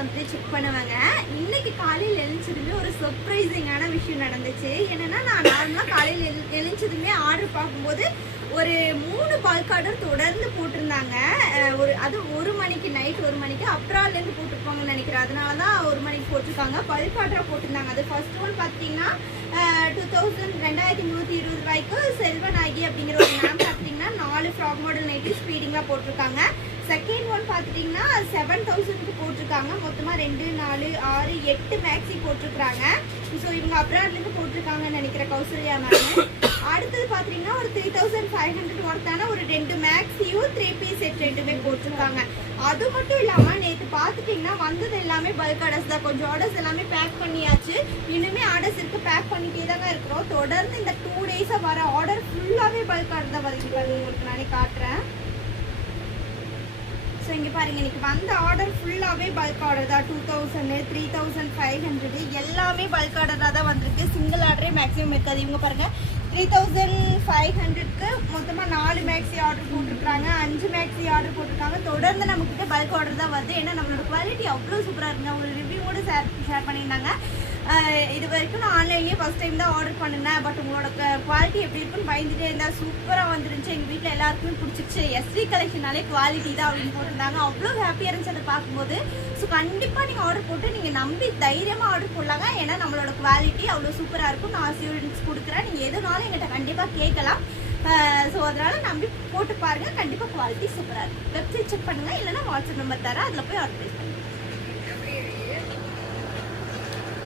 வந்துட்டு செக் பண்ணுவாங்க. இன்னைக்கு காலையில் எழுந்ததுமே ஒரு சர்ப்ரைசிங்கான விஷயம் நடந்துச்சு. என்னன்னா, நான் நார்மலாக காலையில் எழுந்ததுமே ஆர்டர் பார்க்கும்போது ஒரு 3 பல்க் ஆர்டர் தொடர்ந்து போட்டிருந்தாங்க. அது 1 மணிக்கு, நைட் 1 மணிக்கு அப்ராலேருந்து போட்டிருப்பாங்கன்னு நினைக்கிறேன். அதனால தான் 1 மணிக்கு போட்டிருக்காங்க. பல்க் ஆர்டராக போட்டிருந்தாங்க. அது ஃபர்ஸ்ட் ஒன் பார்த்தீங்கன்னா 2320 ரூபாய்க்கு செல்வநாயகி அப்படிங்கிற ஒரு மேம் பார்த்தீங்கன்னா 4 ஃப்ராக் மாடல் நைட்டி ஸ்பீடிங்காக போட்டிருக்காங்க. செகண்ட் ஒன் பார்த்துட்டிங்கன்னா 7000க்கு போட்டிருக்காங்க. மொத்தமாக 2, 4, 6, 8 மேக்ஸி போட்டிருக்காங்க. ஸோ இவங்க அப்ராட்லேருந்து போட்டிருக்காங்கன்னு நினைக்கிறேன், கௌசல்யா மேம். அடுத்தது பார்த்தீங்கன்னா ஒரு 3500 ஒர்த்தான ஒரு 2 மேக்ஸியும் 3 பீஸ் செட் 2மே போட்டிருக்காங்க. அது மட்டும் இல்லாமல் நேற்று பார்த்துட்டிங்கன்னா வந்தது எல்லாமே பல்க் ஆர்டர்ஸ் தான். கொஞ்சம் ஆர்டர்ஸ் எல்லாமே பேக் பண்ணியாச்சு. இன்னுமே ஆர்டர்ஸ் இருக்குது, பேக் பண்ணிட்டே தாங்க இருக்கிறோம். தொடர்ந்து இந்த 2 டேஸாக வர ஆர்டர் ஃபுல்லாகவே பல்க் ஆர்டர் தான் வருது. உங்களுக்கு நானே காட்டுறேன். ஸோ இங்கே பாருங்கள், இன்றைக்கி வந்த ஆர்டர் ஃபுல்லாகவே பல்க் ஆர்டர் தான். 2000, 3500 எல்லாமே பல்க் ஆர்டராக தான் வந்திருக்கு. சிங்கிள் ஆர்டரே மேக்ஸிமம் இருக்காது. இவங்க பாருங்கள், 3500க்கு மொத்தமாக 4 மேக்ஸி ஆர்டர் போட்டிருக்காங்க, 5 மேக்ஸி ஆர்டர் போட்டிருக்காங்க. தொடர்ந்து நம்மக்கிட்ட பல்க் ஆர்டர் தான் வருது. ஏன்னா நம்மளோட குவாலிட்டி அவ்வளோ சூப்பராக இருக்குங்க. அவங்க ரிவ்யூவோடு ஷேர் பண்ணியிருந்தாங்க. இது வரைக்கும் நான் ஆன்லைன்லேயே ஃபஸ்ட் டைம் தான் ஆர்டர் பண்ணினேன். பட் உங்களோட குவாலிட்டி எப்படி இருக்குன்னு பயந்துட்டே இருந்தால் சூப்பராக வந்துருந்துச்சு. எங்கள் வீட்டில் எல்லாருக்குமே பிடிச்சிச்சு. எஸ்வி கலெக்ஷனாலே குவாலிட்டி தான் அப்படின்னு போட்டிருந்தாங்க. அவ்வளோ ஹாப்பியாக இருந்துச்சு அதை பார்க்கும்போது. ஸோ கண்டிப்பாக நீங்கள் ஆர்டர் போட்டு நீங்கள் நம்பி தைரியமாக ஆர்டர் போடலாங்க. ஏன்னா நம்மளோட குவாலிட்டி அவ்வளோ சூப்பராக இருக்கும். நான் அஷ்யூரன்ஸ் கொடுக்குறேன். நீங்கள் எதுனாலும் எங்கிட்ட கண்டிப்பாக கேட்கலாம். ஸோ அதனால் நம்பி போட்டு பாருங்கள். கண்டிப்பாக குவாலிட்டி சூப்பராக இருக்கும். வெப்சைட் செக் பண்ணுங்கள், இல்லைனா வாட்ஸ்அப் நம்பர் தரேன், அதில் போய் ஆர்டர் ப்ளேஸ் பண்ணுங்கள்.